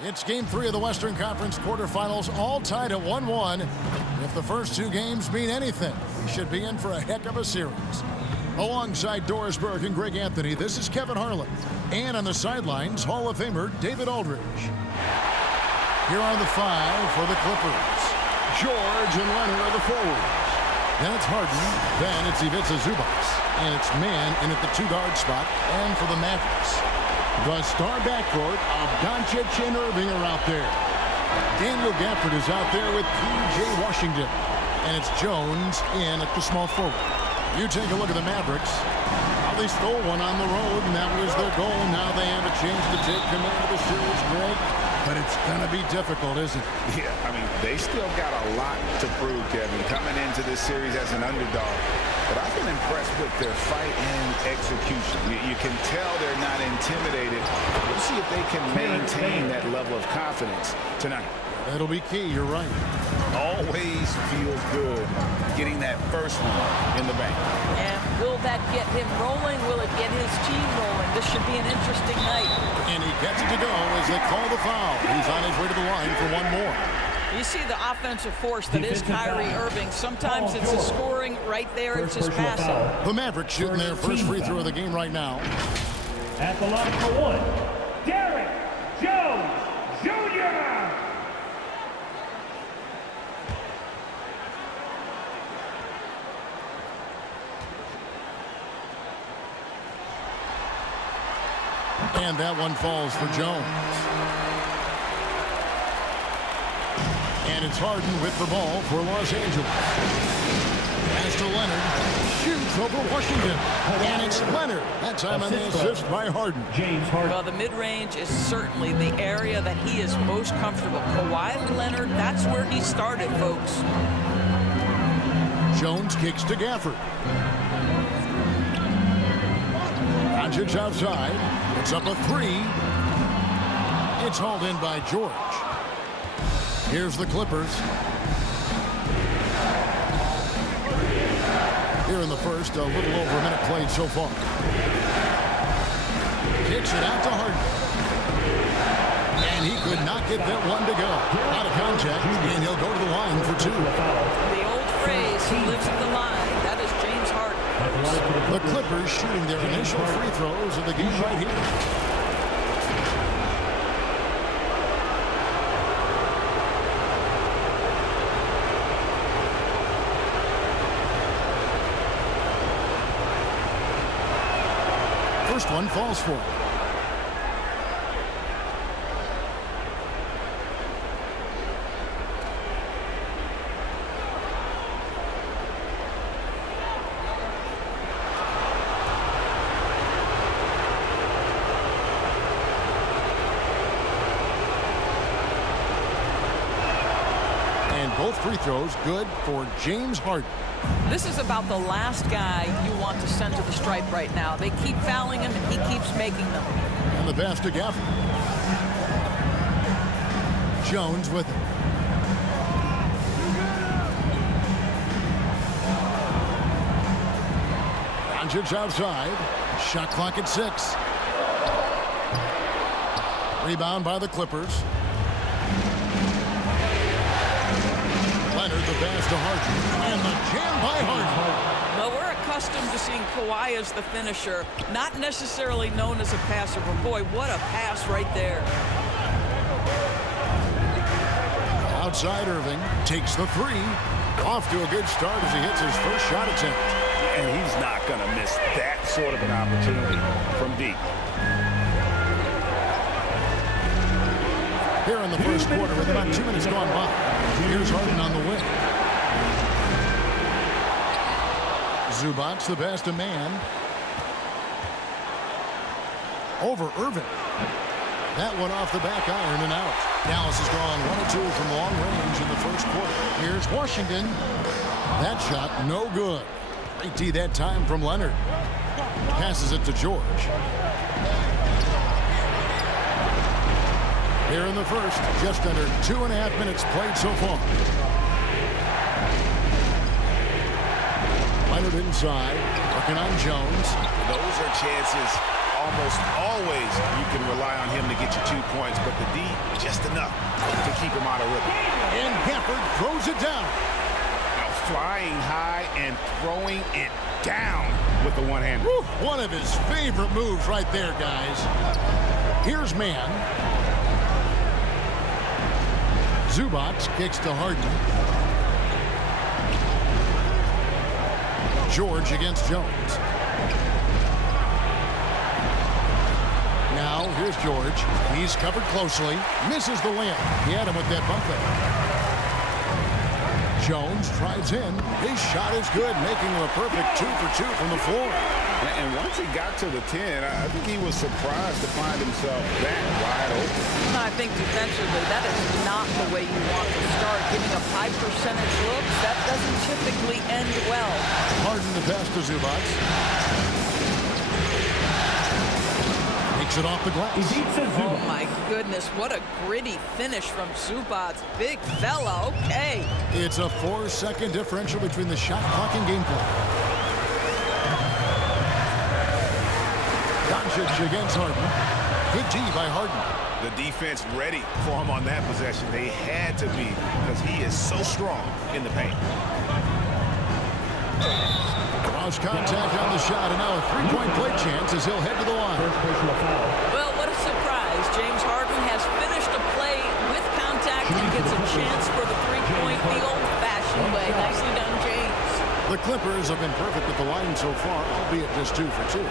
It's Game 3 of the Western Conference quarterfinals, all tied at 1-1. If the first two games mean anything, we should be in for a heck of a series. Alongside Doris Burke and Greg Anthony, this is Kevin Harlan. And on the sidelines, Hall of Famer David Aldridge. Here are the five for the Clippers. George and Leonard are the forwards. Then it's Harden. Then it's Ivica Zubac. And it's man in at the two-guard spot. And for the Mavericks, the star backcourt of Doncic and Irving are out there. Daniel Gafford is out there with P.J. Washington. And it's Jones in at the small forward. You take a look at the Mavericks. Well, they stole one on the road, and that was their goal. Now they have a chance to take command of the series, Greg. But it's going to be difficult, isn't it? Yeah, I mean, they still got a lot to prove, Kevin, coming into this series as an underdog. But I've been impressed with their fight and execution. You can tell they're not intimidated. We'll see if they can maintain that level of confidence tonight. That'll be key, you're right. Always feels good getting that first one in the bank. And will that get him rolling? Will it get his team rolling? This should be an interesting night. And he gets it to go as they call the foul. He's on his way to the line for one more. You see the offensive force that is Kyrie Irving. Sometimes it's his scoring. Right there, it's his passing. The Mavericks shooting their first free throw of the game right now. At the line for one, Derek Jones Jr. And that one falls for Jones. And it's Harden with the ball for Los Angeles. Pass to Leonard. Shoots over Washington. And it's Leonard. That time on the assist by Harden. James Harden. Well, the mid-range is certainly the area that he is most comfortable. Kawhi Leonard, that's where he started, folks. Jones kicks to Gafford. Doncic outside. It's up a three. It's hauled in by George. Here's the Clippers. Here in the first, a little over a minute played so far. Kicks it out to Harden. And he could not get that one to go. Out of contact, and he'll go to the line for two. The old phrase, he lives at the line. That is James Harden. The Clippers shooting their initial free throws of the game right here. First one falls for him. Both free throws good for James Harden. This is about the last guy you want to send to the stripe right now. They keep fouling him, and he keeps making them. And the pass to Gafford. Jones with it. Doncic outside. Shot clock at 6. Rebound by the Clippers. The pass to Harden. And the jam by Harden. Well, we're accustomed to seeing Kawhi as the finisher, not necessarily known as a passer, but boy, what a pass right there. Outside Irving takes the three. Off to a good start as he hits his first shot attempt. And he's not going to miss that sort of an opportunity from deep. Here in the first quarter with about 2 minutes gone by. Here's Harden on the wing. Zubac, the best of man. Over Irving. That one off the back iron and out. Dallas has gone 1 of 2 from long range in the first quarter. Here's Washington. That shot no good. Great D that time from Leonard. Passes it to George. Here in the first, just under 2.5 minutes played so far. Leonard inside, working on Jones. Those are chances almost always you can rely on him to get you 2 points, but the D, just enough to keep him out of rhythm. And Gafford throws it down. Now flying high and throwing it down with the one hand. One of his favorite moves right there, guys. Here's man. Zubac kicks to Harden. George against Jones. Now, here's George. He's covered closely. Misses the layup. He had him with that bump there. Jones drives in. His shot is good, making him a perfect 2 for 2 from the floor. And once he got to the 10, I think he was surprised to find himself that wide open. I think defensively, that is not the way you want to start. Giving up high percentage looks, that doesn't typically end well. Harden the pass to Zubac. Takes it off the glass. Oh, my goodness. What a gritty finish from Zubac. Big fella. Okay. It's a 4-second differential between the shot clock and game clock. Doncic against Harden. Good D by Harden. The defense ready for him on that possession. They had to be because he is so strong in the paint. Cross contact on the shot, and now a three-point play chance as he'll head to the line. Well, what a surprise. James Harden has finished a play with contact and gets a chance for the three-point the old-fashioned way. Nicely done, James. The Clippers have been perfect at the line so far, albeit just 2 for 2.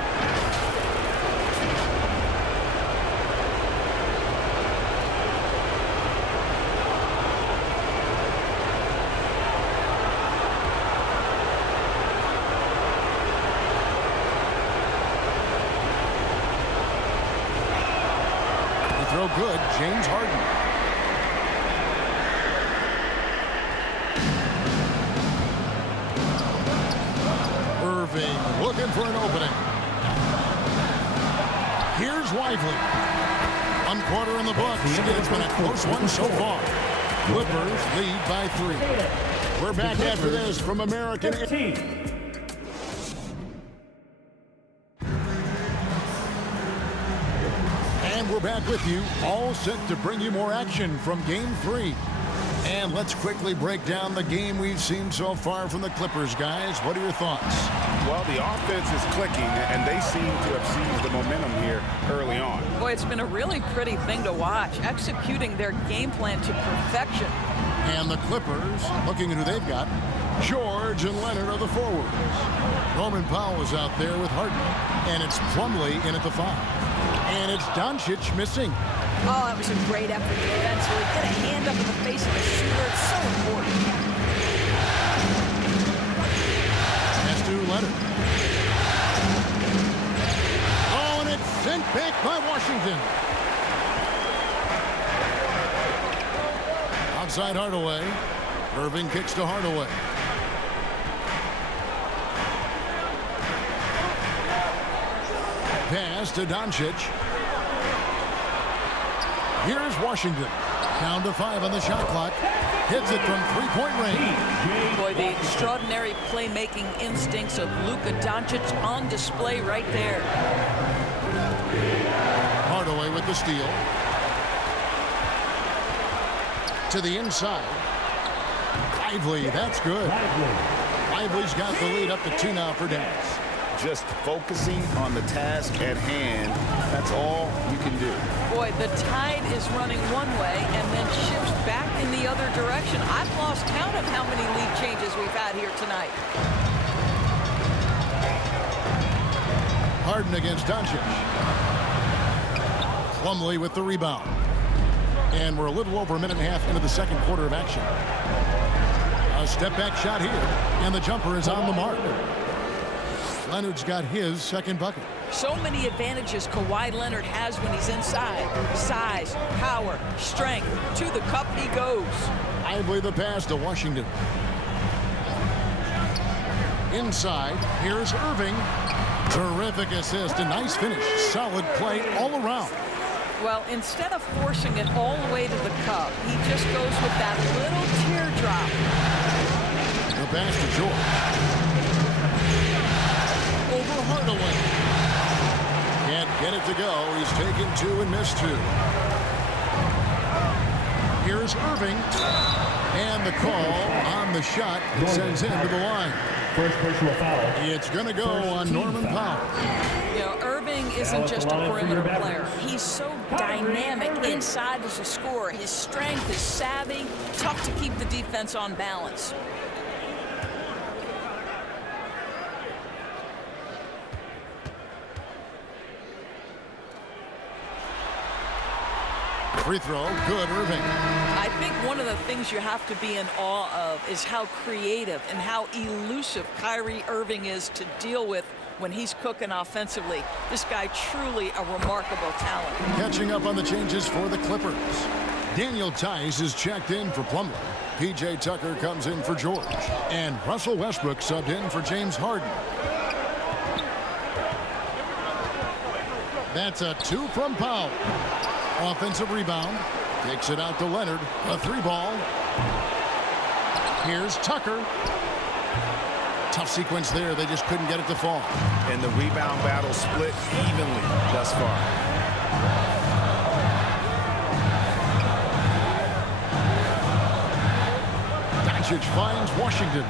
Throw good, James Harden. Irving looking for an opening. Here's Lively. 1 quarter in the books. It's been a close one so far. Clippers lead by 3. We're back after this from American. We're back with you, all set to bring you more action from Game 3. And let's quickly break down the game we've seen so far from the Clippers, guys. What are your thoughts? Well, the offense is clicking, and they seem to have seized the momentum here early on. Boy, it's been a really pretty thing to watch, executing their game plan to perfection. And the Clippers, looking at who they've got, George and Leonard are the forwards. Norman Powell is out there with Harden, and it's Plumlee in at the 5. And it's Doncic missing. Oh, that was a great effort defensively. Get a hand up in the face of the shooter. It's so important. Pass to Leonard. Oh, and it's sent back by Washington. Outside Hardaway. Irving kicks to Hardaway. Pass to Doncic. Here's Washington. Down to 5 on the shot clock. Hits it from 3-point range. Boy, the extraordinary playmaking instincts of Luka Doncic on display right there. Hardaway with the steal. To the inside. Lively, that's good. Lively's got the lead up to 2 now for Dallas. Just focusing on the task at hand, that's all you can do. Boy, the tide is running one way and then shifts back in the other direction. I've lost count of how many lead changes we've had here tonight. Harden against Doncic. Plumlee with the rebound. And we're a little over a minute and a half into the second quarter of action. A step-back shot here, and the jumper is on the mark. Leonard's got his second bucket. So many advantages Kawhi Leonard has when he's inside. Size, power, strength. To the cup he goes. Lively the pass to Washington. Inside, here's Irving. Terrific assist, a nice finish. Solid play all around. Well, instead of forcing it all the way to the cup, he just goes with that little teardrop. The pass to George. Over Hardaway. Can't get it to go. He's taken 2 and missed 2. Here's Irving. And the call on the shot that sends him to the line. First personal foul. It's going to go on Norman Powell. You know, Irving isn't just a perimeter player. He's so dynamic inside as a scorer. His strength, his savvy, tough to keep the defense on balance. Free throw, good, Irving. I think one of the things you have to be in awe of is how creative and how elusive Kyrie Irving is to deal with when he's cooking offensively. This guy truly a remarkable talent. Catching up on the changes for the Clippers. Daniel Tice is checked in for Plumlee. P.J. Tucker comes in for George. And Russell Westbrook subbed in for James Harden. That's a 2 from Powell. Offensive rebound. Takes it out to Leonard. A 3-ball. Here's Tucker. Tough sequence there. They just couldn't get it to fall. And the rebound battle split evenly thus far. Doncic finds Washington.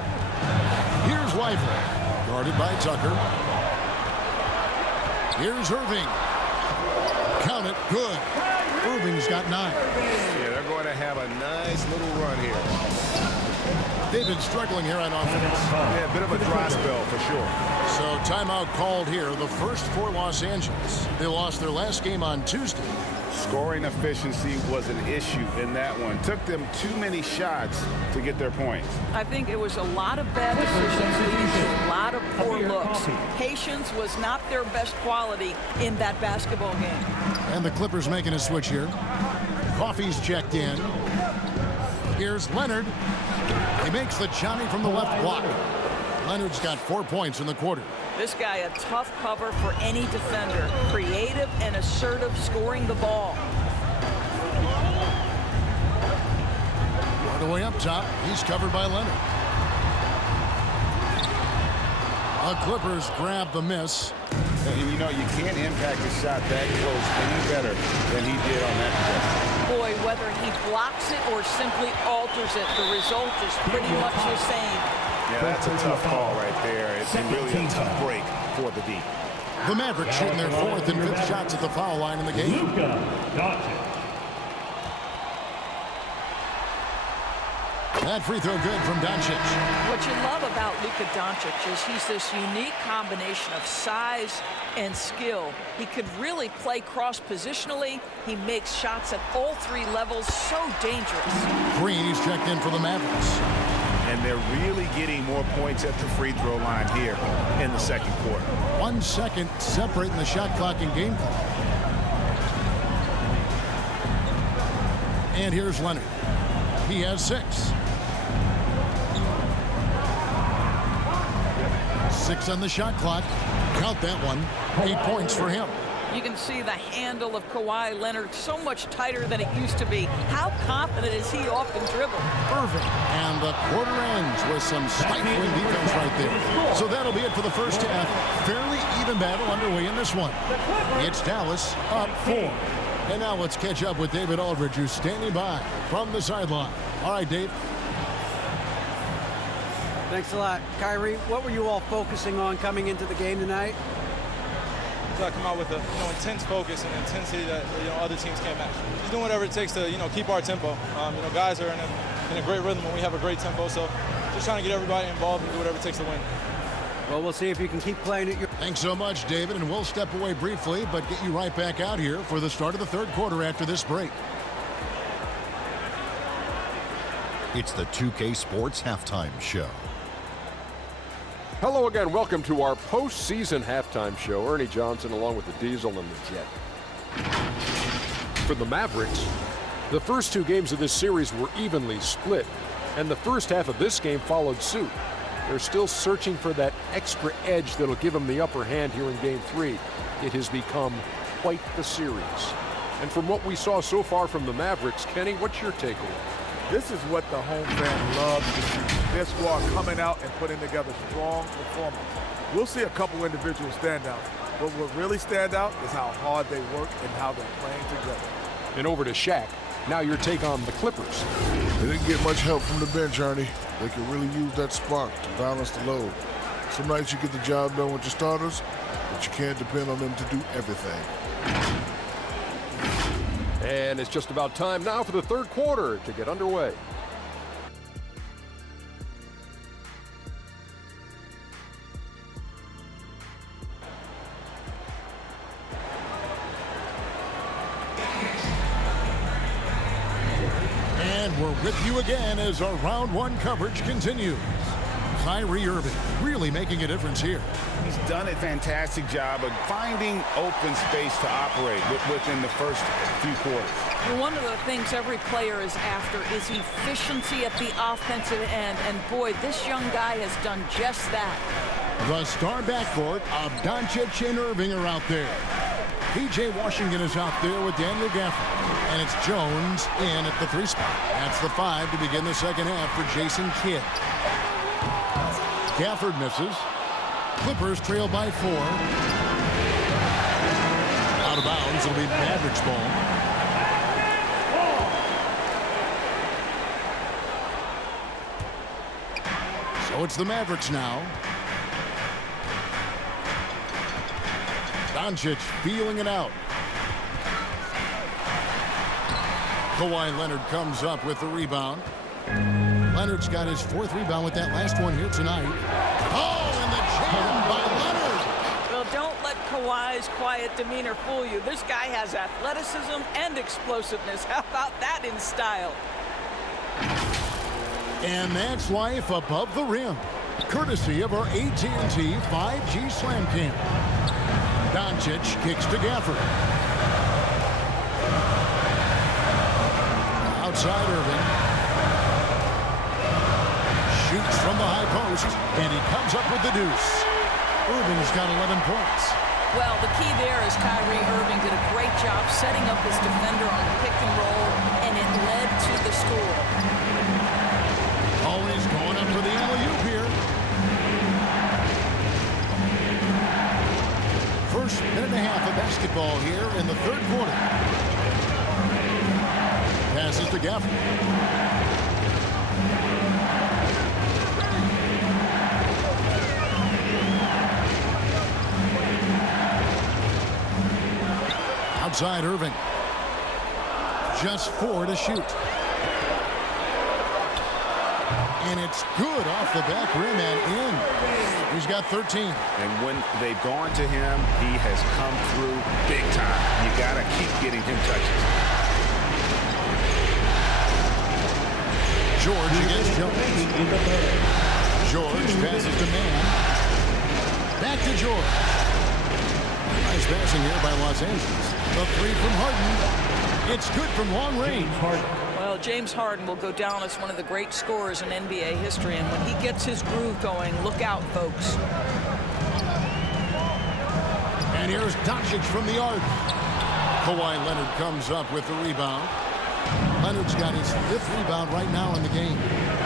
Here's Lively. Guarded by Tucker. Here's Irving. Count it. Good. Irving's got 9. Yeah, they're going to have a nice little run here. They've been struggling here on offense. Yeah, a bit of a dry spell for sure. So timeout called here. The first for Los Angeles. They lost their last game on Tuesday. Scoring efficiency was an issue in that one. Took them too many shots to get their points. I think it was a lot of bad decisions, a lot of poor looks. Patience was not their best quality in that basketball game. And the Clippers making a switch here. Coffey's checked in. Here's Leonard. He makes the Johnny from the left block. Leonard's got 4 points in the quarter. This guy a tough cover for any defender. Creative and assertive scoring the ball. All the way up top. He's covered by Leonard. The Clippers grab the miss. And you know, you can't impact a shot that close any better than he did on that play. Boy, whether he blocks it or simply alters it, the result is pretty much the same. Yeah, that's a tough call right there. It's really a tough break for the D. The Mavericks shooting their 4th and 5th shots at the foul line in the game. Luka Doncic. That free throw good from Doncic. What you love about Luka Doncic is he's this unique combination of size and skill. He could really play cross-positionally. He makes shots at all 3 levels. So dangerous. Green is checked in for the Mavericks. And they're really getting more points at the free throw line here in the second quarter. 1 second separating the shot clock and game clock. And here's Leonard. He has 6. 6 on the shot clock. Count that one. 8 points for him. You can see the handle of Kawhi Leonard so much tighter than it used to be. How confident is he off the dribble? Irving. And the quarter ends with some stifling defense right there. So that'll be it for the first half. Fairly even battle underway in this one. It's Dallas up 4. And now let's catch up with David Aldridge, who's standing by from the sideline. All right, Dave. Thanks a lot. Kyrie, what were you all focusing on coming into the game tonight? I come out with a intense focus and intensity that other teams can't match. Just doing whatever it takes to keep our tempo. Guys are in a great rhythm when we have a great tempo. So just trying to get everybody involved and do whatever it takes to win. Well, we'll see if you can keep playing at your... Thanks so much, David, and we'll step away briefly, but get you right back out here for the start of the third quarter after this break. It's the 2K Sports Halftime Show. Hello again. Welcome to our postseason halftime show. Ernie Johnson along with the Diesel and the Jet. For the Mavericks, the first 2 games of this series were evenly split, and the first half of this game followed suit. They're still searching for that extra edge that'll give them the upper hand here in Game 3. It has become quite the series. And from what we saw so far from the Mavericks, Kenny, what's your takeaway? This is what the home fan loves to see. Their squad coming out and putting together strong performance. We'll see a couple individual standouts, But what really stands out is how hard they work and how they're playing together. And over to Shaq. Now your take on the Clippers. They didn't get much help from the bench, Ernie. They could really use that spark to balance the load. Some nights you get the job done with your starters, but you can't depend on them to do everything. And it's just about time now for the third quarter to get underway. And we're with you again as our round one coverage continues. Kyrie Irving really making a difference here. He's done a fantastic job of finding open space to operate within the first few quarters. Well, one of the things every player is after is efficiency at the offensive end. And boy, this young guy has done just that. The star backcourt of Doncic and Irving are out there. P.J. Washington is out there with Daniel Gafford. And it's Jones in at the 3 spot. That's the 5 to begin the second half for Jason Kidd. Gafford misses. Clippers trail by 4. Out of bounds. It'll be Mavericks ball. So it's the Mavericks now. Doncic feeling it out. Kawhi Leonard comes up with the rebound. Leonard's got his 4th rebound with that last one here tonight. Oh, and the jam by Leonard. Well, don't let Kawhi's quiet demeanor fool you. This guy has athleticism and explosiveness. How about that in style? And that's life above the rim, courtesy of our AT&T 5G Slam Cam. Doncic kicks to Gafford. Outside Irving. Shoots from the high post, and he comes up with the deuce. Irving's got 11 points. Well, the key there is Kyrie Irving did a great job setting up his defender on the pick and roll, and it led to the score. Always going up for the alley-oop here. First minute and a half of basketball here in the third quarter. Passes to Gafford. Outside Irving. Just 4 to shoot. And it's good off the back rim and in. He's got 13. And when they've gone to him, he has come through big time. You got to keep getting him touches. George against Jones. George passes to Mann. Back to George. Nice passing here by Los Angeles. The 3 from Harden. It's good from long range. Well, James Harden will go down as one of the great scorers in NBA history, and when he gets his groove going, look out, folks. And here's Doncic from the arc. Kawhi Leonard comes up with the rebound. Leonard's got his 5th rebound right now in the game.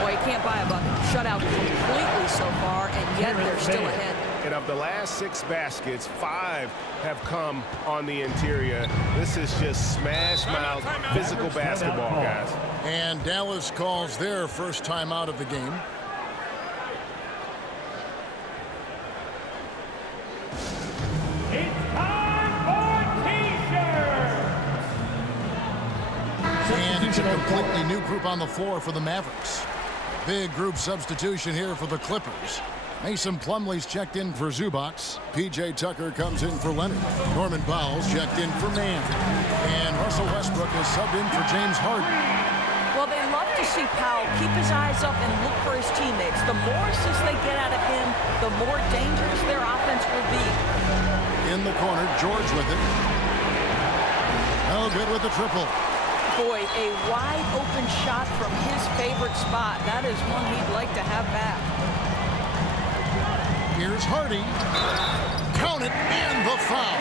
Boy, you can't buy a bucket. Shut out completely so far, and yet they're still ahead. And of the last 6 baskets, 5 have come on the interior. This is just smash mouth physical basketball, guys. And Dallas calls their first time out of the game. It's time for T-shirts! And it's a completely new group on the floor for the Mavericks. Big group substitution here for the Clippers. Mason Plumlee's checked in for Zubac. P.J. Tucker comes in for Leonard. Norman Powell's checked in for Mann. And Russell Westbrook is subbed in for James Harden. Well, they love to see Powell keep his eyes up and look for his teammates. The more assists they get out of him, the more dangerous their offense will be. In the corner, George with it. No good with the triple. Boy, a wide open shot from his favorite spot. That is one he'd like to have back. Here's Hardy. Count it, and the foul.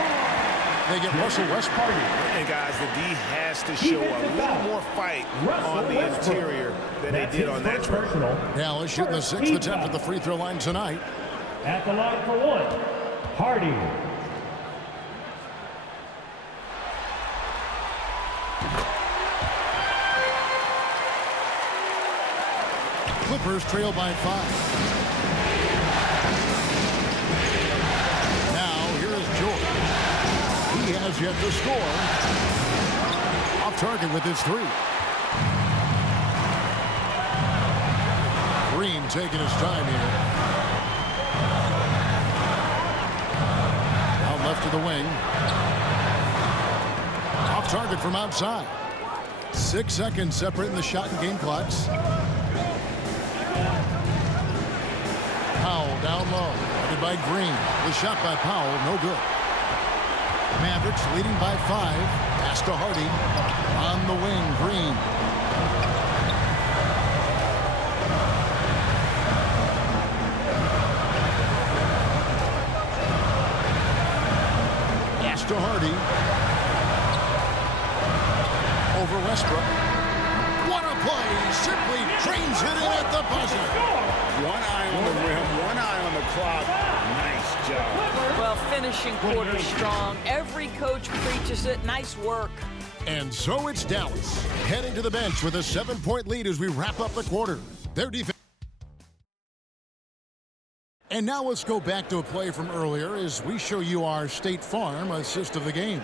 They get Russell Westbrook. And guys, the D has to show a little more fight on the interior than they did on that trip. Dallas shooting the 6th attempt at the free throw line tonight. At the line for 1, Hardy. Clippers trail by 5. Now, here is George. He has yet to score. Off target with his 3. Green taking his time here. Out left to the wing. Off target from outside. 6 seconds separating the shot and game clocks. Powell down low. Guarded by Green. The shot by Powell, no good. Mavericks leading by 5. Pass to Hardy. On the wing, Green. Pass to Hardy. Over Westbrook. What a play! Simply trains it in at the buzzer. One eye on the rim, one eye on the clock. Nice job. Well, finishing quarter strong. Every coach preaches it. Nice work. And so it's Dallas heading to the bench with a 7-point lead as we wrap up the quarter. Their defense. And now let's go back to a play from earlier as we show you our State Farm assist of the game.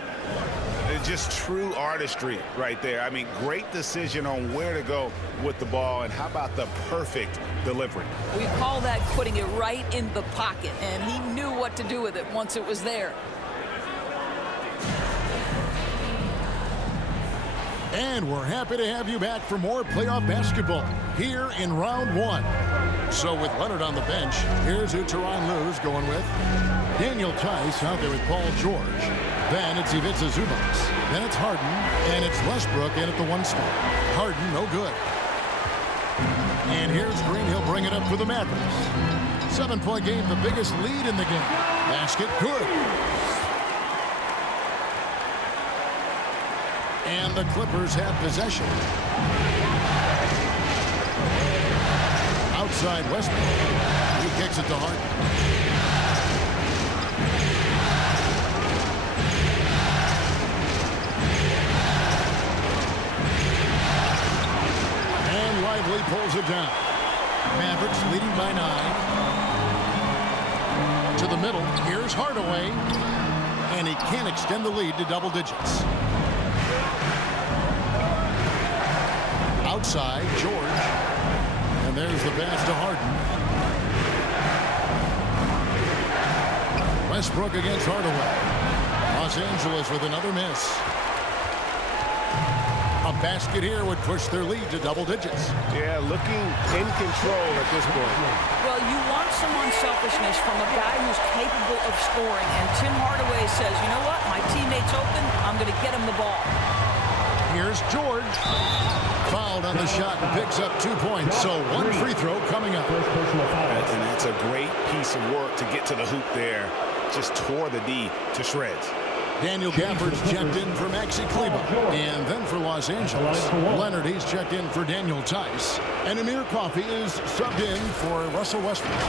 Just true artistry right there. I mean, great decision on where to go with the ball, and how about the perfect delivery? We call that putting it right in the pocket, and he knew what to do with it once it was there. And we're happy to have you back for more playoff basketball here in round 1. So with Leonard on the bench, here's who Tyronn Lue's going with. Daniel Tice out there with Paul George. Then it's Ivica Zubac. Then it's Harden, and it's Westbrook in at the 1 spot. Harden, no good. And here's Green. He'll bring it up for the Mavericks. 7-point game, the biggest lead in the game. Basket, good. And the Clippers have possession. Outside Westbrook. He kicks it to Harden. And Lively pulls it down. Mavericks leading by 9. To the middle. Here's Hardaway. And he can't extend the lead to double digits. Outside, George. And there's the pass to Harden. Westbrook against Hardaway. Los Angeles with another miss. A basket here would push their lead to double digits. Yeah, looking in control at this point. Well, you want some unselfishness from a guy who's capable of scoring. And Tim Hardaway says, you know what? My teammate's open. I'm going to get him the ball. Here's George. Fouled on the shot and picks up 2 points. So 1 free throw coming up. And that's a great piece of work to get to the hoop there. Just tore the D to shreds. Daniel Gafford's checked in for Maxi Kleber. And then for Los Angeles, Leonard, he's checked in for Daniel Tice. And Amir Coffey is subbed in for Russell Westbrook.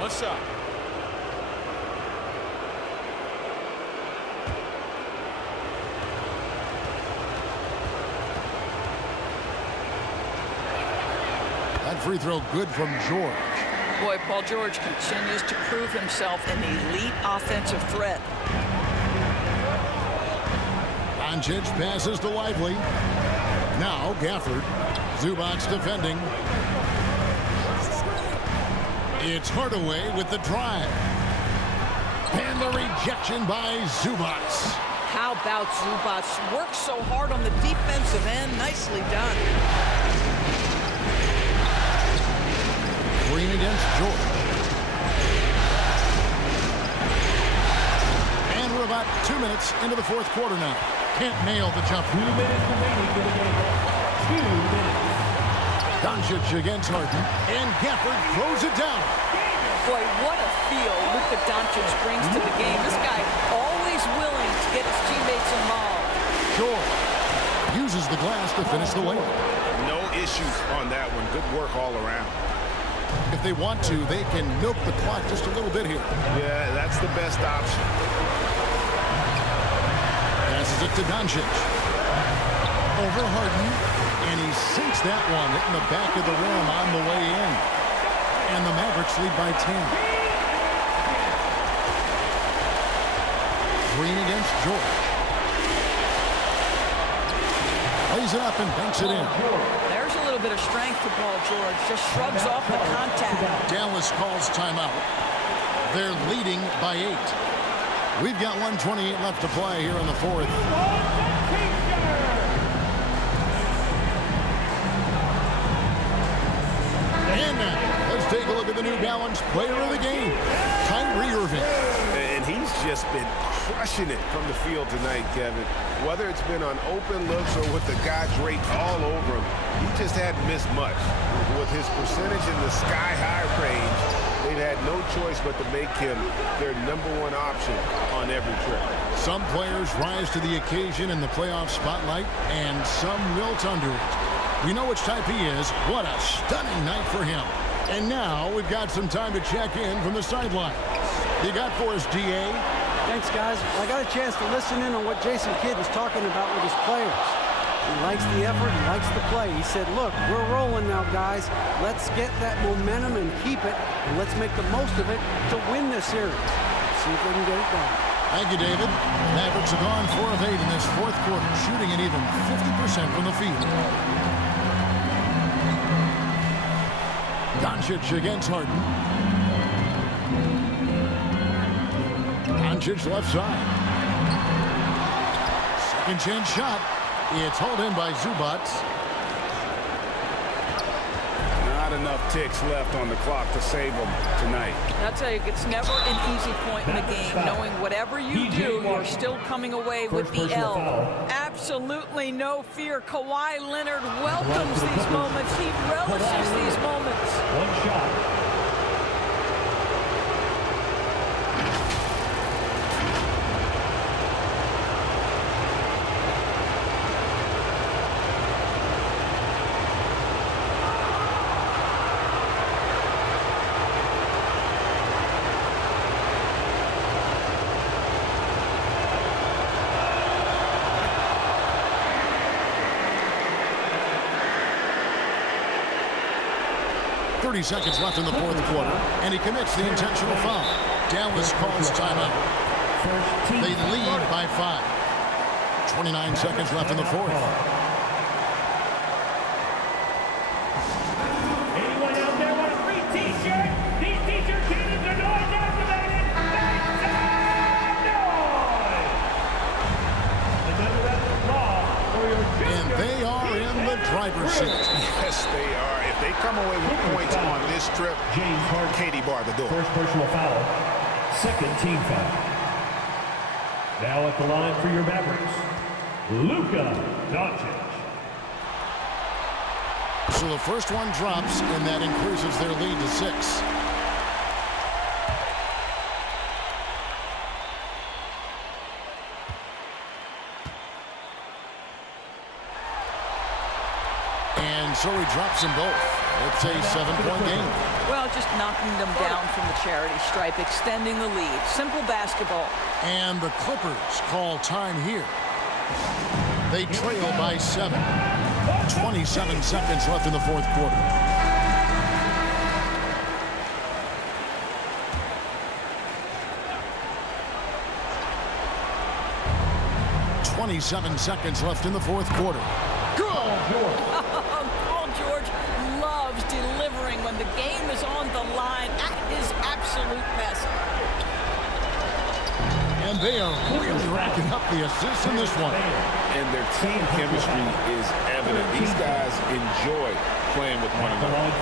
One shot. That free throw good from George. Boy, Paul George continues to prove himself an elite offensive threat. Doncic passes to Lively. Now Gafford. Zubac defending. It's Hardaway with the drive. And the rejection by Zubac. How about Zubac? Works so hard on the defensive end. Nicely done. Green against George. And we're about 2 minutes into the 4th quarter now. Can't nail the jumper. 2 minutes remaining for the game. 2 minutes. Doncic against Harden. And Gafford throws it down. Boy, what a feel Luka Doncic brings to the game. This guy always willing to get his teammates involved. George uses the the glass to finish the layup. No issues on that one. Good work all around. If they want to, they can milk the clock just a little bit here. Yeah, that's the best option. Passes it to Doncic. Over Harden. And he sinks that one, hitting the back of the rim on the way in. And the Mavericks lead by 10. Green against George. Lays it up and banks it in. There's a little bit of strength to Paul George. Just shrugs off the contact. Dallas calls timeout. They're leading by 8. We've got 1:28 left to play here in the fourth. And now, let's take a look at the New Balance player of the game, Kyrie Irving. And he's just been crushing it from the field tonight, Kevin. Whether it's been on open looks or with the guy draped all over him, he just hadn't missed much. With his percentage in the sky-high range, they've had no choice but to make him their #1 option on every trip. Some players rise to the occasion in the playoff spotlight, and some wilt under it. We know which type he is. What a stunning night for him. And now we've got some time to check in from the sideline. You got for us, DA? Thanks, guys. I got a chance to listen in on what Jason Kidd was talking about with his players. He likes the effort. He likes the play. He said, look, we're rolling now, guys. Let's get that momentum and keep it, and let's make the most of it to win this series. See if they can get it done. Thank you, David. Mavericks have gone 4 of 8 in this fourth quarter, shooting at even 50% from the field. Doncic against Harden. Doncic left side. Second chance shot. It's hauled in by Zubac. Not enough ticks left on the clock to save them tonight. I'll tell you, it's never an easy point in the game, knowing whatever you do, you're still coming away with the L. Absolutely no fear. Kawhi Leonard welcomes these moments. He relishes these moments. One shot. Seconds left in the fourth quarter, and he commits the intentional foul. Dallas calls timeout. They lead by 5. 29 seconds left in the fourth. Anyone out there want a free t-shirt? These t-shirt teams are noise activated. Make some noise! Another effort draw for your And they are in the driver's seat. Yes, they are. If they come away with points on this trip, Katie bar the door. First personal foul, second team foul. Now at the line for your Mavericks, Luka Doncic. So the first one drops, and that increases their lead to 6. And so he drops them both. It's a 7-point game. Well, just knocking them down from the charity stripe, extending the lead. Simple basketball. And the Clippers call time here. They trail by 7. 27 seconds left in the fourth quarter. .27 seconds left in the fourth quarter. Paul George loves delivering when the game is on the line at his absolute best. And they are really racking up the assists in this one. And their team chemistry is evident. These guys enjoy playing with one another.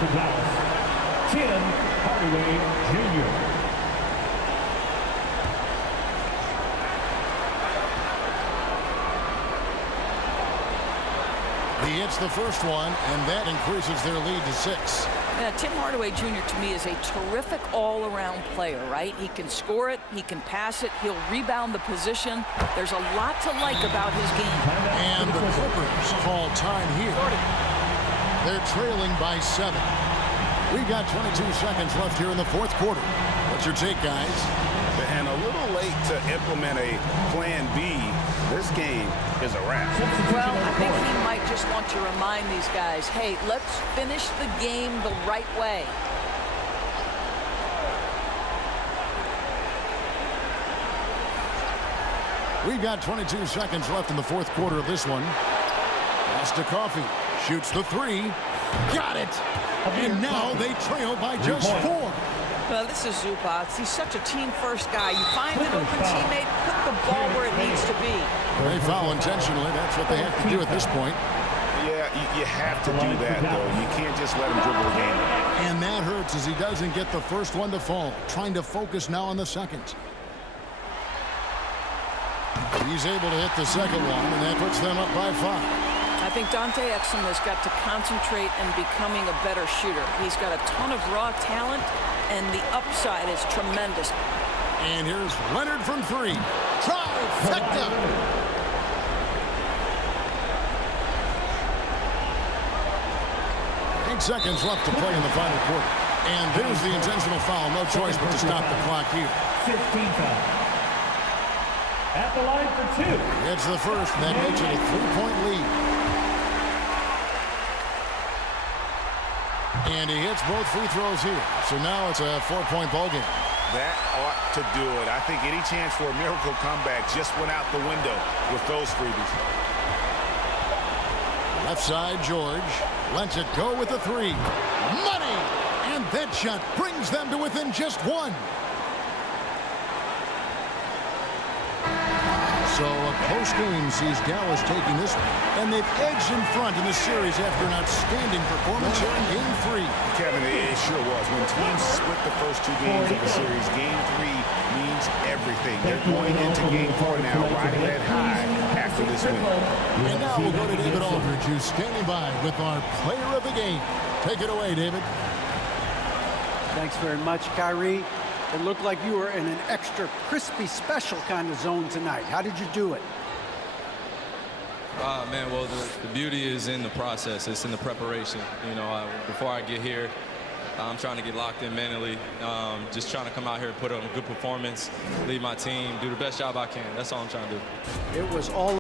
Tim Hardaway Jr. He hits the first one, and that increases their lead to 6. Yeah, Tim Hardaway Jr. to me is a terrific all-around player, right? He can score it, he can pass it, he'll rebound the position. There's a lot to like about his game. And the Clippers call time here. They're trailing by 7. We got 22 seconds left here in the fourth quarter. What's your take, guys? And a little late to implement a plan B. This game is a wrap. Well, I think he might just want to remind these guys, hey, let's finish the game the right way. We've got 22 seconds left in the fourth quarter of this one. Pass to Coffee. Shoots the 3. Got it. And now they trail by just 4. Well, this is Zubac. He's such a team-first guy. You find an open teammate, put the ball where it needs to be. They foul intentionally. That's what they have to do at this point. Yeah, you have to do that, though. You can't just let him dribble the game. And that hurts as he doesn't get the first one to fall. Trying to focus now on the second. He's able to hit the second one, and that puts them up by 5. I think Dante Exum has got to concentrate in becoming a better shooter. He's got a ton of raw talent, and the upside is tremendous. And here's Leonard from 3. Trifecta! 8 seconds left to play in the final quarter. And there's the intentional foul. No choice but to stop the clock here. 15 foul. At the line for 2. It's the first, and that makes it a 3-point lead. And he hits both free throws here. So now it's a 4-point ball game. That ought to do it. I think any chance for a miracle comeback just went out the window with those freebies. Left side, George lets it go with the 3. Money! And that shot brings them to within just 1. So a close game sees Dallas taking this one. And they've edged in front in the series after an outstanding performance here in Game 3. Kevin, it sure was. When teams split the first 2 games of the series, Game 3 means everything. They're going into Game 4 now, riding that high after this win. And now we'll go to David Aldridge, who's standing by with our player of the game. Take it away, David. Thanks very much, Kyrie. It looked like you were in an extra crispy special kind of zone tonight. How did you do it? Man, well, the beauty is in the process. It's in the preparation. You know, before I get here, I'm trying to get locked in mentally. Just trying to come out here and put on a good performance, lead my team, do the best job I can. That's all I'm trying to do. It was all